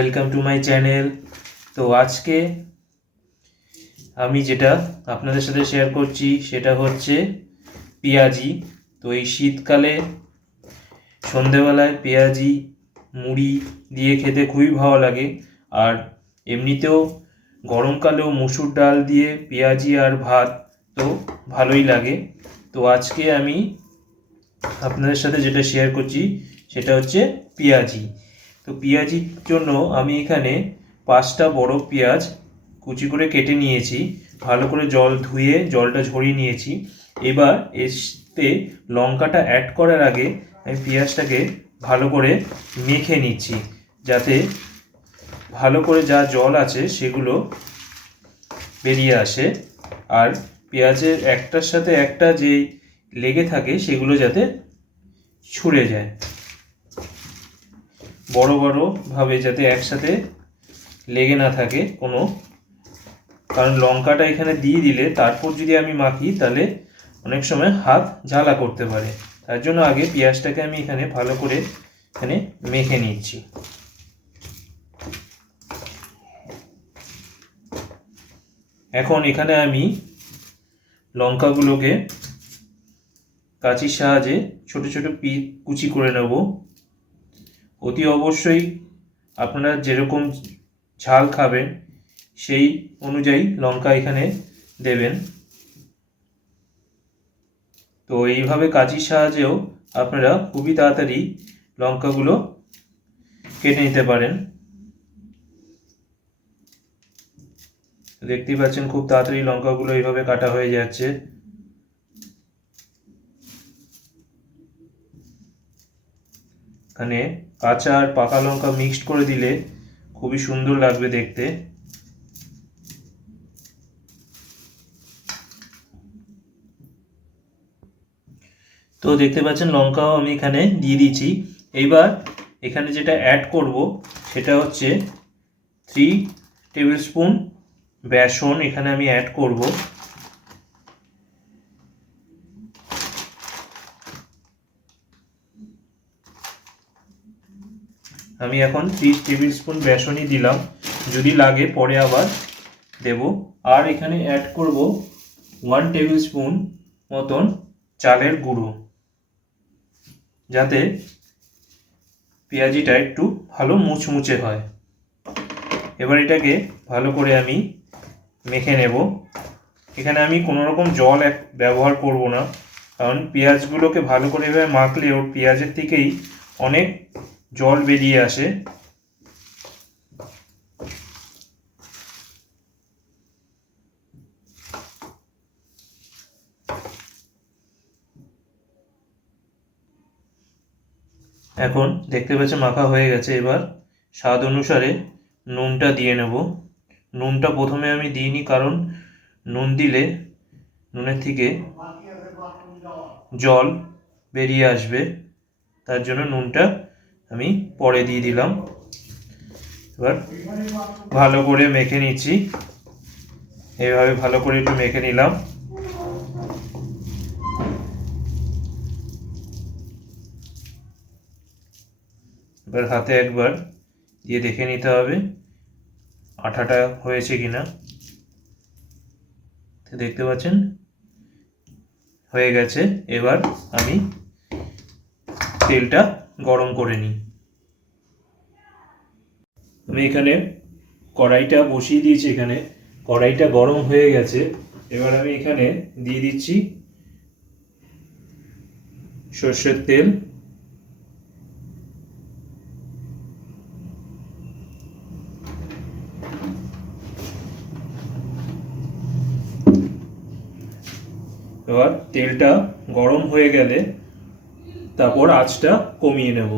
Welcome to my channel. তো আজকে আমি যেটা আপনাদের সাথে শেয়ার করছি সেটা হচ্ছে পেঁয়াজি। তো এই শীতকালে সন্ধেবেলায় পেঁয়াজি মুড়ি দিয়ে খেতে খুবই ভালো লাগে, আর এমনিতেও গরমকালেও মুসুর ডাল দিয়ে পেঁয়াজি আর ভাত তো ভালোই লাগে। তো আজকে আমি আপনাদের সাথে যেটা শেয়ার করছি সেটা হচ্ছে পেঁয়াজি। তো পেঁয়াজির জন্য আমি এখানে 5টা বড় পেঁয়াজ কুচি করে কেটে নিয়েছি, ভালো করে জল ধুয়ে জলটা ঝরিয়ে নিয়েছি। এবার এতে লঙ্কাটা অ্যাড করার আগে আমি পেঁয়াজটাকে ভালো করে মেখে নিচ্ছি, যাতে ভালো করে যা জল আছে সেগুলো বেরিয়ে আসে, আর পেঁয়াজের একটার সাথে একটা যে লেগে থাকে সেগুলো যাতে ছুঁড়ে যায়, বড় বড়ভাবে যাতে একসাথে লেগে না থাকে কোনো। কারণ লঙ্কাটা এখানে দিয়ে দিলে তারপর যদি আমি মাখি তাহলে অনেক সময় হাত জ্বালা করতে পারে, তার জন্য আগে পেঁয়াজটাকে আমি এখানে ভালো করে এখানে মেখে নিচ্ছি। এখন এখানে আমি লঙ্কাগুলোকে কাঁচির সাহায্যে ছোট ছোট কুচি করে নেব। অতি অবশ্যই আপনারা যেরকম ঝাল খাবেন সেই অনুযায়ী লঙ্কা এখানে দেবেন। তো এইভাবে কাঁচির সাহায্যেও আপনারা খুবই তাড়াতাড়ি লঙ্কাগুলো কেটে নিতে পারেন। দেখতেই পাচ্ছেন খুব তাড়াতাড়ি লঙ্কাগুলো এইভাবে কাটা হয়ে যাচ্ছে। এখানে কাঁচা আর পাকা লঙ্কা মিক্সড করে দিলে খুবই সুন্দর লাগবে দেখতে। তো দেখতে পাচ্ছেন লঙ্কাও আমি এখানে দিয়ে দিয়েছি। এইবার এখানে যেটা অ্যাড করব সেটা হচ্ছে 3 টেবিল স্পুন বেসন এখানে আমি অ্যাড করব। আমি এখন 3 টেবিল স্পুন বেসনই দিলাম, যদি লাগে পরে আবার দেব। আর এখানে অ্যাড করব 1 টেবিল স্পুন মতন চালের গুঁড়ো, যাতে পেঁয়াজিটা একটু ভালো মুচমুচে হয়। এবার এটাকে ভালো করে আমি মেখে নেব। এখানে আমি কোনো রকম জল ব্যবহার করব না, কারণ পেঁয়াজগুলোকে ভালো করে এভাবে মাখলে ওর পেঁয়াজের থেকেই অনেক জল বেরিয়ে আসে। এখন দেখতে পাচ্ছেন মাখা হয়ে গেছে। এবার স্বাদ অনুসারে নুনটা দিয়ে নেব। নুনটা প্রথমে আমি দিইনি, কারণ নুন দিলে নুনের থেকে জল বেরিয়ে আসবে, তার জন্য নুনটা আমি পরে দিয়ে দিলাম। এবার ভালো করে মেখে নিচ্ছি, এইভাবে ভালো করে একটু মেখে নিলাম। এবার হাতে একবার দিয়ে দেখে নিতে হবে আঠাটা হয়েছে কিনা। দেখতে পাচ্ছেন হয়ে গেছে। এবার আমি তেলটা গরম করে নিই। আমি এখানে কড়াইটা বসিয়ে দিয়েছি, এখানে কড়াইটা গরম হয়ে গেছে। এবার আমি এখানে দিয়ে দিচ্ছি সর্ষের তেল। এবার তেলটা গরম হয়ে গেলে তারপর আঁচটা কমিয়ে নেব।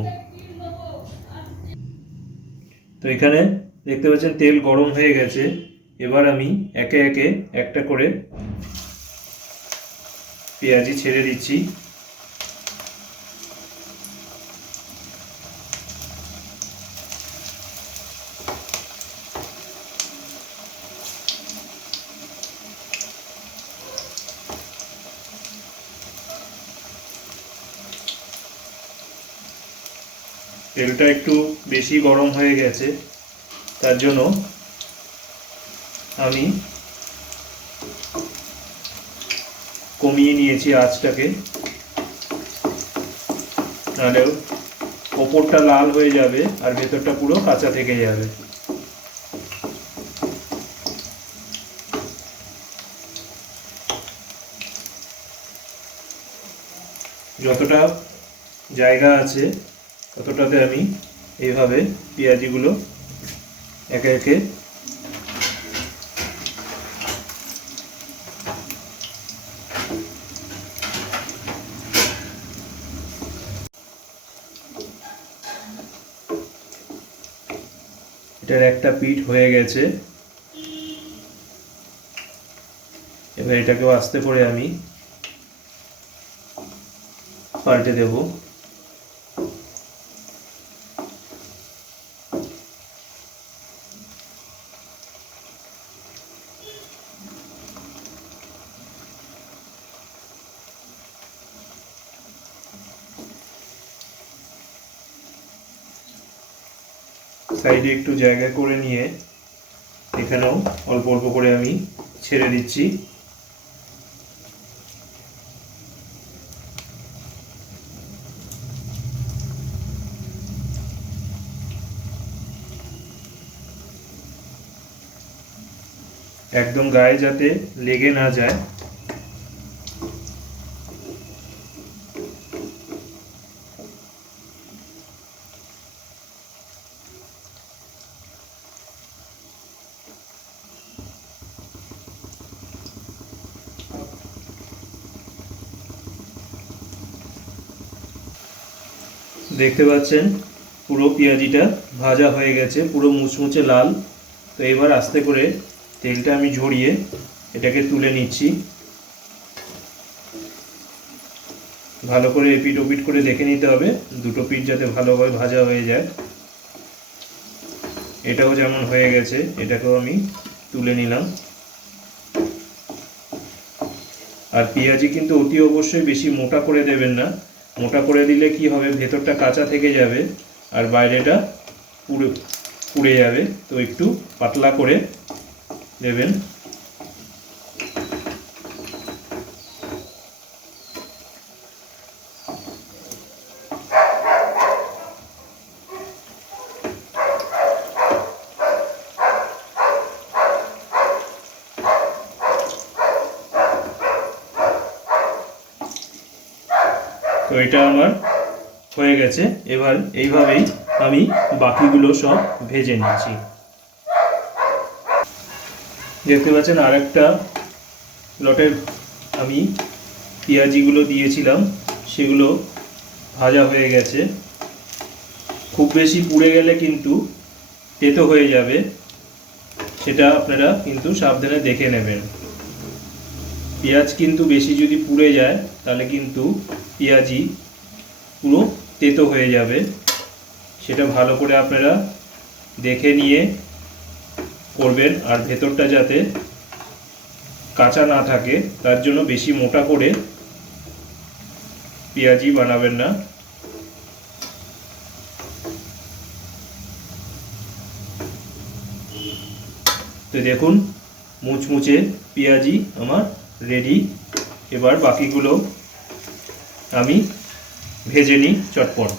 তো এখানে দেখতে পাচ্ছেন তেল গরম হয়ে গেছে। এবার আমি একে একে একটা করে পেঁয়াজি ছেড়ে দিচ্ছি। তেলটা একটু বেশি গরম হয়ে গেছে, তার জন্য আমি কমিয়ে নিয়েছি আঁচটাকে, নাহলে ওপরটা লাল হয়ে যাবে আর ভেতরটা পুরো কাঁচা থেকে যাবে। যতটা জায়গা আছে ততটাতে আমি এইভাবে পেঁয়াজিগুলো একে একে এটার একটা পিঠ হয়ে গেছে। এবার এটাকেও আস্তে করে আমি পাল্টে দেব। সাইডে একটু জায়গা করে নিয়ে এখানেও অল্প অল্প করে আমি ছেড়ে দিচ্ছি। একদম গায়ে যাতে লেগে না যায়। দেখতে পাচ্ছেন পুরো পেঁয়াজিটা ভাজা হয়ে গেছে, পুরো মুচমুচে লাল। তো এবার আস্তে করে তেলটা আমি ঝরিয়ে এটাকে তুলে নিচ্ছি। ভালো করে এপিট ওপিট করে দেখে নিতে হবে, দুটো পিঠ যাতে ভালোভাবে ভাজা হয়ে যায়। এটাও যেমন হয়ে গেছে, এটাকেও আমি তুলে নিলাম। আর পেঁয়াজি কিন্তু অতি অবশ্যই বেশি মোটা করে দেবেন না, মোটা করে দিলে কি হবে, ভেতরটা কাঁচা থেকে যাবে আর বাইরেটা পুড়ে যাবে। তো একটু পাতলা করে দেবেন। তো এটা আমার হয়ে গেছে। এবার এইভাবেই আমি বাকিগুলো সব ভেজে নিচ্ছি। দেখতে পাচ্ছেন আরেকটা লটের আমি পেঁয়াজিগুলো দিয়েছিলাম, সেগুলো ভাজা হয়ে গেছে। খুব বেশি পুড়ে গেলে কিন্তু তেতো হয়ে যাবে, সেটা আপনারা কিন্তু সাবধানে দেখে নেবেন। পেঁয়াজ কিন্তু বেশি যদি পুড়ে যায় তাহলে কিন্তু পেঁয়াজি পুরো তেতো হয়ে যাবে। সেটা ভালো করে আপনারা দেখে নিয়ে করবেন। আর ভেতরটা যাতে কাঁচা না থাকে তার জন্য বেশি মোটা করে পেঁয়াজি বানাবেন না। তো দেখুন মুচমুচে পেঁয়াজি আমার রেডি। এবার বাকিগুলো আমি ভেজে নিই চটপট।